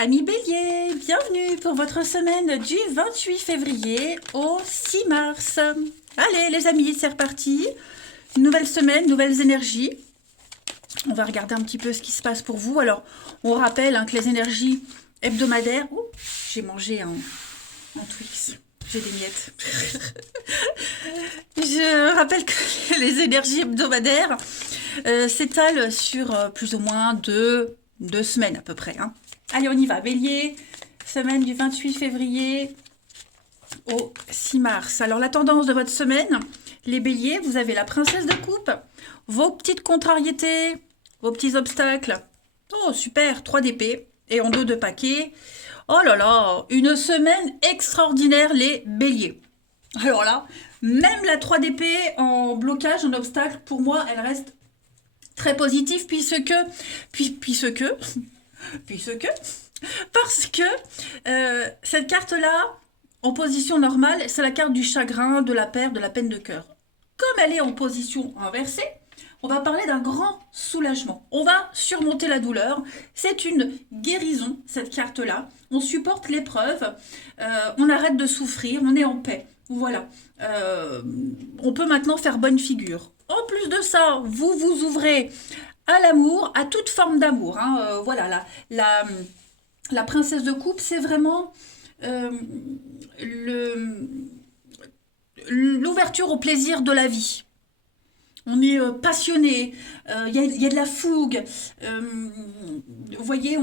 Amis Bélier, bienvenue pour votre semaine du 28 février au 6 mars. Allez les amis, c'est reparti. Une nouvelle semaine, nouvelles énergies. On va regarder un petit peu ce qui se passe pour vous. Alors, on rappelle que les énergies hebdomadaires... Oh, j'ai mangé un Twix. J'ai des miettes. Je rappelle que les énergies hebdomadaires s'étalent sur plus ou moins deux semaines à peu près. Allez, on y va. Bélier, semaine du 28 février au 6 mars. Alors, la tendance de votre semaine, les béliers, vous avez la princesse de coupe, vos petites contrariétés, vos petits obstacles. Oh, super, 3 d'épée et en 2 de paquet. Oh là là, une semaine extraordinaire, les béliers. Alors là, même la 3 d'épée en blocage, en obstacle, pour moi, elle reste très positive puisque parce que cette carte-là, en position normale, c'est la carte du chagrin, de la perte, de la peine de cœur. Comme elle est en position inversée, on va parler d'un grand soulagement. On va surmonter la douleur. C'est une guérison, cette carte-là. On supporte l'épreuve, on arrête de souffrir, on est en paix. Voilà. On peut maintenant faire bonne figure. En plus de ça, vous vous ouvrez à l'amour, à toute forme d'amour. Voilà, la princesse de coupe, c'est vraiment l'ouverture au plaisir de la vie. On est passionné, y a de la fougue. Vous voyez,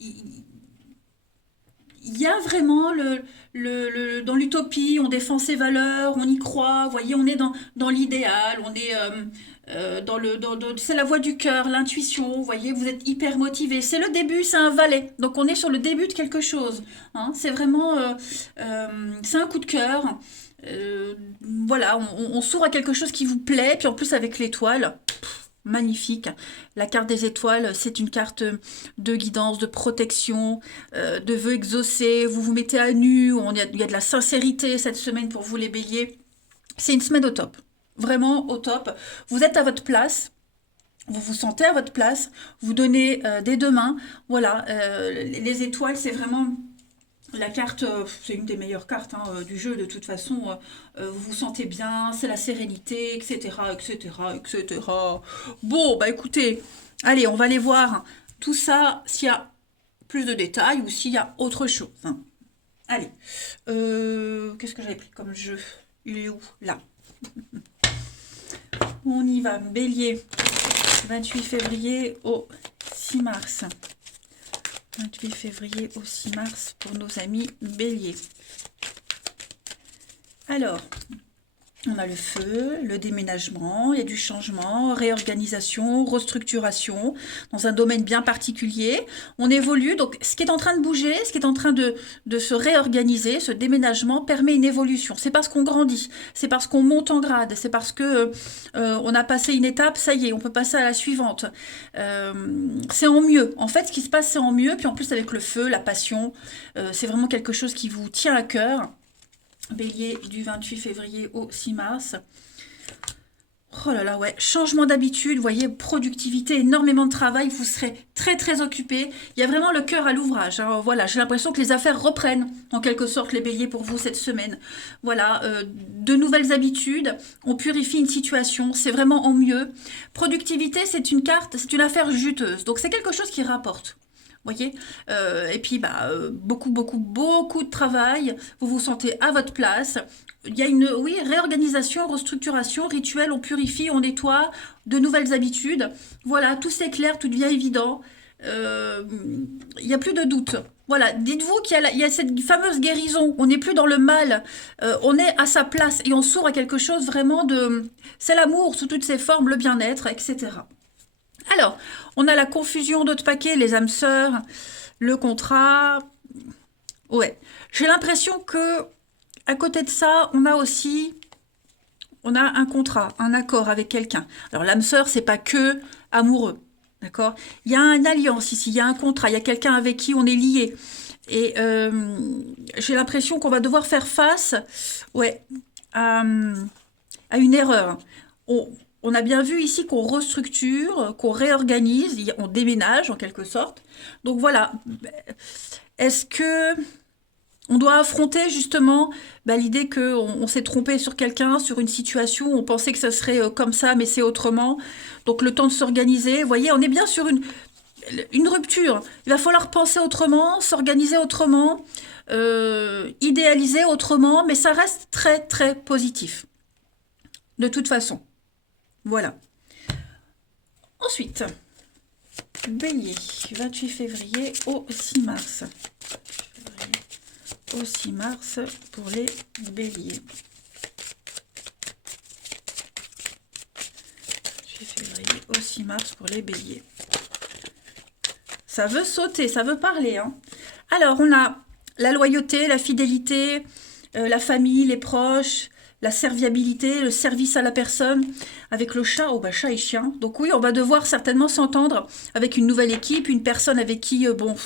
il y a vraiment dans l'utopie, on défend ses valeurs, on y croit. Vous voyez, on est dans l'idéal, on est c'est la voie du cœur, l'intuition. Vous voyez, vous êtes hyper motivé. C'est le début, c'est un valet. Donc on est sur le début de quelque chose. C'est vraiment, c'est un coup de cœur. Voilà, on s'ouvre à quelque chose qui vous plaît, puis en plus avec l'étoile, magnifique. La carte des étoiles, c'est une carte de guidance, de protection, de vœux exaucés. Vous vous mettez à nu, il y a de la sincérité cette semaine pour vous les béliers. C'est une semaine au top, vraiment au top. Vous êtes à votre place. Vous vous sentez à votre place, vous donnez des deux mains. Voilà, les étoiles, c'est vraiment la carte, c'est une des meilleures cartes du jeu de toute façon. Vous vous sentez bien, c'est la sérénité, etc., etc., etc. Bon, bah écoutez, allez, on va aller voir tout ça s'il y a plus de détails ou s'il y a autre chose. Allez, qu'est-ce que j'avais pris comme jeu? Il est où? Là. On y va, bélier, 28 février au 6 mars. 28 février au 6 mars pour nos amis béliers. Alors, on a le feu, le déménagement, il y a du changement, réorganisation, restructuration dans un domaine bien particulier. On évolue, donc ce qui est en train de bouger, ce qui est en train de se réorganiser, ce déménagement permet une évolution. C'est parce qu'on grandit, c'est parce qu'on monte en grade, c'est parce que on a passé une étape, ça y est, on peut passer à la suivante. C'est en mieux. En fait, ce qui se passe, c'est en mieux. Puis en plus, avec le feu, la passion, c'est vraiment quelque chose qui vous tient à cœur. Bélier du 28 février au 6 mars. Oh là là, ouais, changement d'habitude, vous voyez, productivité, énormément de travail, vous serez très très occupé. Il y a vraiment le cœur à l'ouvrage. Voilà, j'ai l'impression que les affaires reprennent, en quelque sorte, les béliers pour vous cette semaine. Voilà, de nouvelles habitudes, on purifie une situation, c'est vraiment en mieux. Productivité, c'est une carte, c'est une affaire juteuse, donc c'est quelque chose qui rapporte. Voyez, et puis beaucoup de travail, vous vous sentez à votre place. Il y a une réorganisation, restructuration, rituel, on purifie, on nettoie, de nouvelles habitudes. Voilà, tout s'éclaire, tout devient évident. Il n'y a plus de doute. Voilà, dites-vous qu'il y a cette fameuse guérison. On n'est plus dans le mal, on est à sa place et on s'ouvre à quelque chose vraiment de... C'est l'amour sous toutes ses formes, le bien-être, etc. Alors, on a la confusion d'autres paquets, les âmes sœurs, le contrat. Ouais, j'ai l'impression que à côté de ça, on a un contrat, un accord avec quelqu'un. Alors l'âme sœur, c'est pas que amoureux, d'accord? Il y a une alliance ici, il y a un contrat, il y a quelqu'un avec qui on est lié. Et j'ai l'impression qu'on va devoir faire face, ouais, à une erreur. On, on a bien vu ici qu'on restructure, qu'on réorganise, on déménage en quelque sorte. Donc voilà, est-ce que on doit affronter justement l'idée qu'on s'est trompé sur quelqu'un, sur une situation, on pensait que ça serait comme ça, mais c'est autrement. Donc le temps de s'organiser, vous voyez, on est bien sur une rupture. Il va falloir penser autrement, s'organiser autrement, idéaliser autrement, mais ça reste très très positif. De toute façon. Voilà. Ensuite, Bélier, 28 février au 6 mars. Au 6 mars pour les béliers. 28 février au 6 mars pour les béliers. Ça veut sauter, ça veut parler. Hein. Alors, on a la loyauté, la fidélité, la famille, les proches, la serviabilité, le service à la personne. Avec le chat, oh bah chat et chien. Donc oui, on va devoir certainement s'entendre avec une nouvelle équipe, une personne avec qui, bon,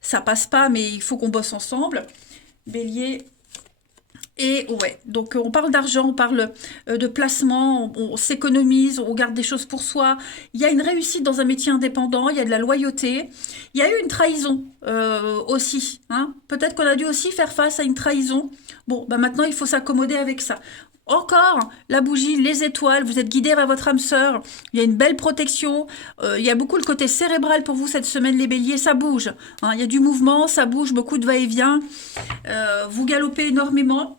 ça passe pas, mais il faut qu'on bosse ensemble. Bélier. Et ouais, donc on parle d'argent, on parle de placement, on s'économise, on garde des choses pour soi. Il y a une réussite dans un métier indépendant, il y a de la loyauté. Il y a eu une trahison aussi. Hein. Peut-être qu'on a dû aussi faire face à une trahison. Bon, bah maintenant il faut s'accommoder avec ça. Encore, la bougie, les étoiles, vous êtes guidés vers votre âme sœur, il y a une belle protection, il y a beaucoup le côté cérébral pour vous cette semaine les béliers, ça bouge, hein, il y a du mouvement, ça bouge, beaucoup de va-et-vient, vous galopez énormément.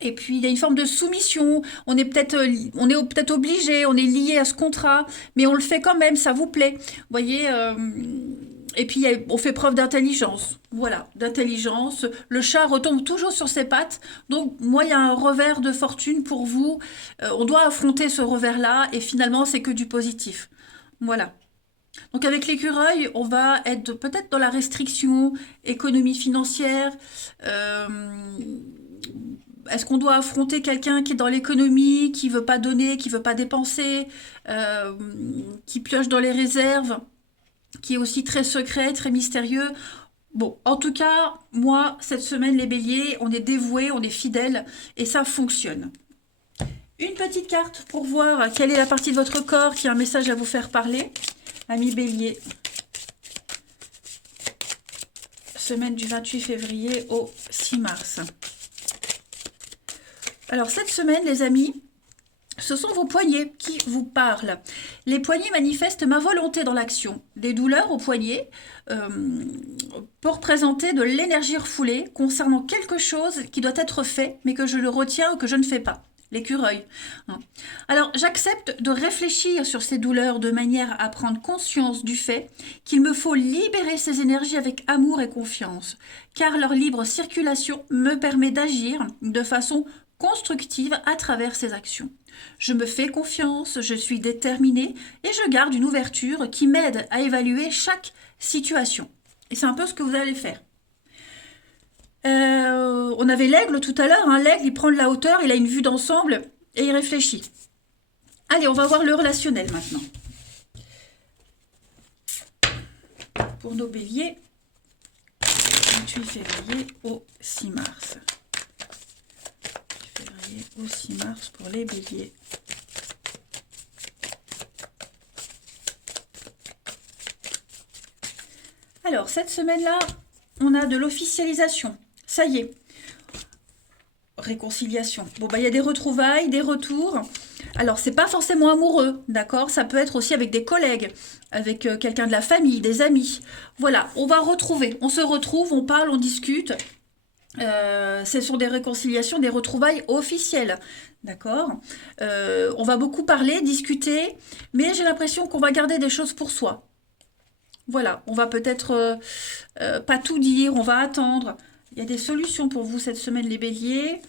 Et puis, il y a une forme de soumission. On est peut-être obligé, on est lié à ce contrat, mais on le fait quand même, ça vous plaît. Vous voyez, et puis, on fait preuve d'intelligence. Voilà, d'intelligence. Le chat retombe toujours sur ses pattes. Donc, moi, il y a un revers de fortune pour vous. On doit affronter ce revers-là, et finalement, c'est que du positif. Voilà. Donc avec l'écureuil, on va être peut-être dans la restriction, économie financière. Est-ce qu'on doit affronter quelqu'un qui est dans l'économie, qui veut pas donner, qui veut pas dépenser, qui pioche dans les réserves, qui est aussi très secret, très mystérieux? Bon, en tout cas, moi, cette semaine, les béliers, on est dévoués, on est fidèles, et ça fonctionne. Une petite carte pour voir quelle est la partie de votre corps qui a un message à vous faire parler. Ami bélier, semaine du 28 février au 6 mars. Alors cette semaine, les amis, ce sont vos poignets qui vous parlent. Les poignets manifestent ma volonté dans l'action. Des douleurs aux poignets pour présenter de l'énergie refoulée concernant quelque chose qui doit être fait, mais que je le retiens ou que je ne fais pas. L'écureuil. Alors, j'accepte de réfléchir sur ces douleurs de manière à prendre conscience du fait qu'il me faut libérer ces énergies avec amour et confiance, car leur libre circulation me permet d'agir de façon constructive à travers ces actions. Je me fais confiance, je suis déterminée et je garde une ouverture qui m'aide à évaluer chaque situation. Et c'est un peu ce que vous allez faire. On avait l'aigle tout à l'heure. Hein. L'aigle, il prend de la hauteur, il a une vue d'ensemble et il réfléchit. Allez, on va voir le relationnel maintenant. Pour nos béliers, 28 février au 6 mars. Février au 6 mars pour les béliers. Alors, cette semaine-là, on a de l'officialisation. Ça y est. Réconciliation. Bon, il y a des retrouvailles, des retours. Alors, c'est pas forcément amoureux, d'accord? Ça peut être aussi avec des collègues, avec quelqu'un de la famille, des amis. Voilà, on va retrouver. On se retrouve, on parle, on discute. Ce sont des réconciliations, des retrouvailles officielles, d'accord? On va beaucoup parler, discuter, mais j'ai l'impression qu'on va garder des choses pour soi. Voilà, on va peut-être pas tout dire, on va attendre. Il y a des solutions pour vous cette semaine, les béliers.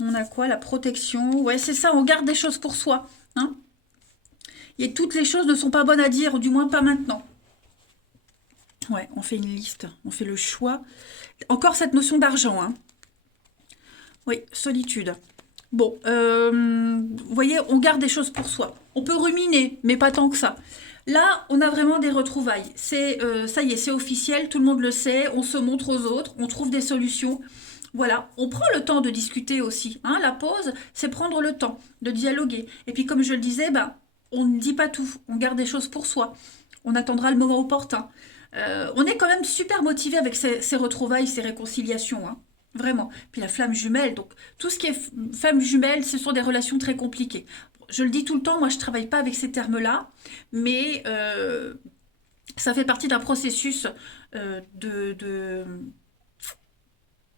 On a quoi? La protection. Ouais, c'est ça, on garde des choses pour soi. Hein, et toutes les choses ne sont pas bonnes à dire, ou du moins pas maintenant. Ouais, on fait une liste, on fait le choix. Encore cette notion d'argent. Hein. Oui, solitude. Bon, vous voyez, on garde des choses pour soi. On peut ruminer, mais pas tant que ça. Là, on a vraiment des retrouvailles. Ça y est, c'est officiel, tout le monde le sait. On se montre aux autres, on trouve des solutions. Voilà, on prend le temps de discuter aussi, hein. La pause, c'est prendre le temps de dialoguer. Et puis comme je le disais, ben, on ne dit pas tout, on garde des choses pour soi. On attendra le moment opportun. On est quand même super motivé avec ces retrouvailles, ces réconciliations, hein. Vraiment. Puis la flamme jumelle, donc tout ce qui est flamme jumelle, ce sont des relations très compliquées. Je le dis tout le temps, moi je travaille pas avec ces termes-là, mais ça fait partie d'un processus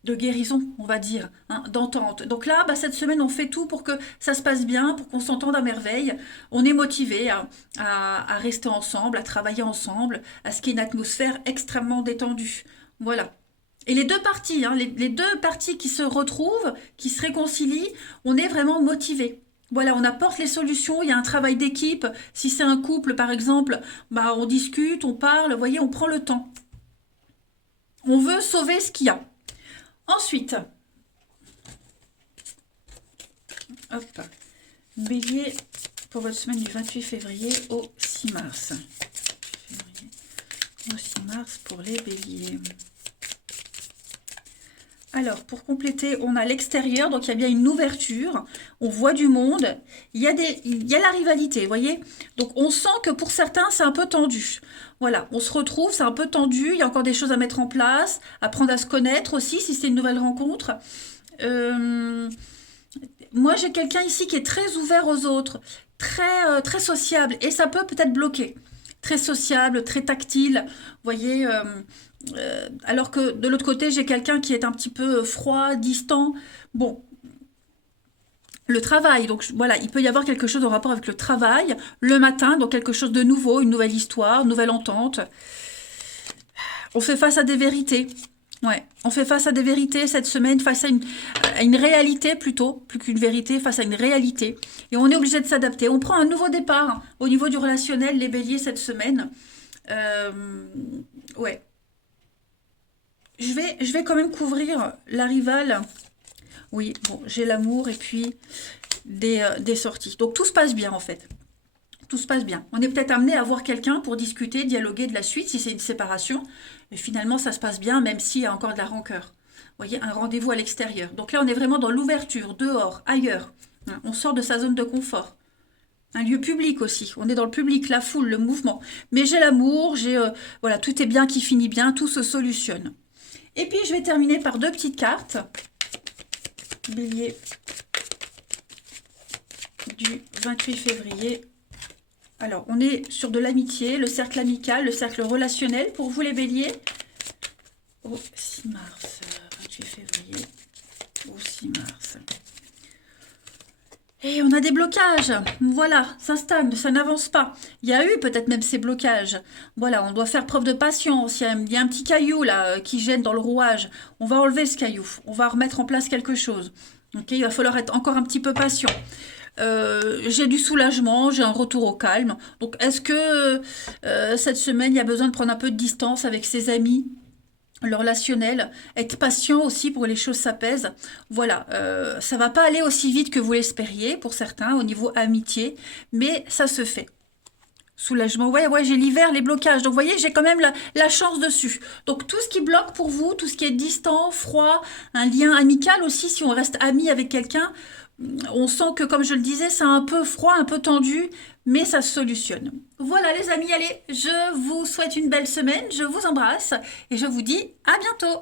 de guérison, on va dire, hein, d'entente. Donc là, bah, cette semaine, on fait tout pour que ça se passe bien, pour qu'on s'entende à merveille. On est motivé à rester ensemble, à travailler ensemble, à ce qu'il y ait une atmosphère extrêmement détendue. Voilà. Et les deux parties, hein, les deux parties qui se retrouvent, qui se réconcilient, on est vraiment motivé. Voilà, on apporte les solutions, il y a un travail d'équipe. Si c'est un couple, par exemple, bah, on discute, on parle, vous voyez, on prend le temps. On veut sauver ce qu'il y a. Ensuite, hop, bélier pour votre semaine du 28 février au 6 mars. Février au 6 mars pour les béliers. Alors, pour compléter, on a l'extérieur, donc il y a bien une ouverture, on voit du monde, il y a la rivalité, vous voyez. Donc on sent que pour certains, c'est un peu tendu. Voilà, on se retrouve, c'est un peu tendu, il y a encore des choses à mettre en place, apprendre à se connaître aussi, si c'est une nouvelle rencontre. Euh, Moi, j'ai quelqu'un ici qui est très ouvert aux autres, très sociable, et ça peut peut-être bloquer. Très sociable, très tactile, vous voyez. Alors que de l'autre côté, j'ai quelqu'un qui est un petit peu froid, distant. Bon, le travail, donc voilà, il peut y avoir quelque chose en rapport avec le travail, le matin, donc quelque chose de nouveau, une nouvelle histoire, une nouvelle entente. On fait face à des vérités. Ouais, on fait face à des vérités cette semaine, face à une réalité plutôt, plus qu'une vérité, face à une réalité. Et on est obligé de s'adapter. On prend un nouveau départ, hein, au niveau du relationnel, les béliers, cette semaine. Euh, ouais. Je vais quand même couvrir la rivale. Oui, bon, j'ai l'amour et puis des sorties. Donc tout se passe bien en fait. Tout se passe bien. On est peut-être amené à voir quelqu'un pour discuter, dialoguer de la suite si c'est une séparation. Mais finalement, ça se passe bien, même s'il y a encore de la rancœur. Vous voyez, un rendez-vous à l'extérieur. Donc là, on est vraiment dans l'ouverture, dehors, ailleurs. Hein, on sort de sa zone de confort. Un lieu public aussi. On est dans le public, la foule, le mouvement. Mais j'ai l'amour, voilà, tout est bien qui finit bien, tout se solutionne. Et puis, je vais terminer par deux petites cartes. Bélier du 28 février. Alors, on est sur de l'amitié, le cercle amical, le cercle relationnel. Pour vous, les béliers, au 6 mars, 28 février, au 6 mars. Et on a des blocages. Voilà, ça stagne, ça n'avance pas. Il y a eu peut-être même ces blocages. Voilà, on doit faire preuve de patience. Il y a un petit caillou là qui gêne dans le rouage. On va enlever ce caillou. On va remettre en place quelque chose. Ok, il va falloir être encore un petit peu patient. J'ai du soulagement, j'ai un retour au calme. Donc, est-ce que cette semaine, il y a besoin de prendre un peu de distance avec ses amis, le relationnel, être patient aussi pour que les choses s'apaisent. Voilà, ça va pas aller aussi vite que vous l'espériez pour certains au niveau amitié, mais ça se fait. Soulagement, ouais, j'ai l'hiver, les blocages. Donc, vous voyez, j'ai quand même la chance dessus. Donc, tout ce qui bloque pour vous, tout ce qui est distant, froid, un lien amical aussi, si on reste ami avec quelqu'un, on sent que, comme je le disais, c'est un peu froid, un peu tendu, mais ça se solutionne. Voilà, les amis, allez, je vous souhaite une belle semaine, je vous embrasse et je vous dis à bientôt.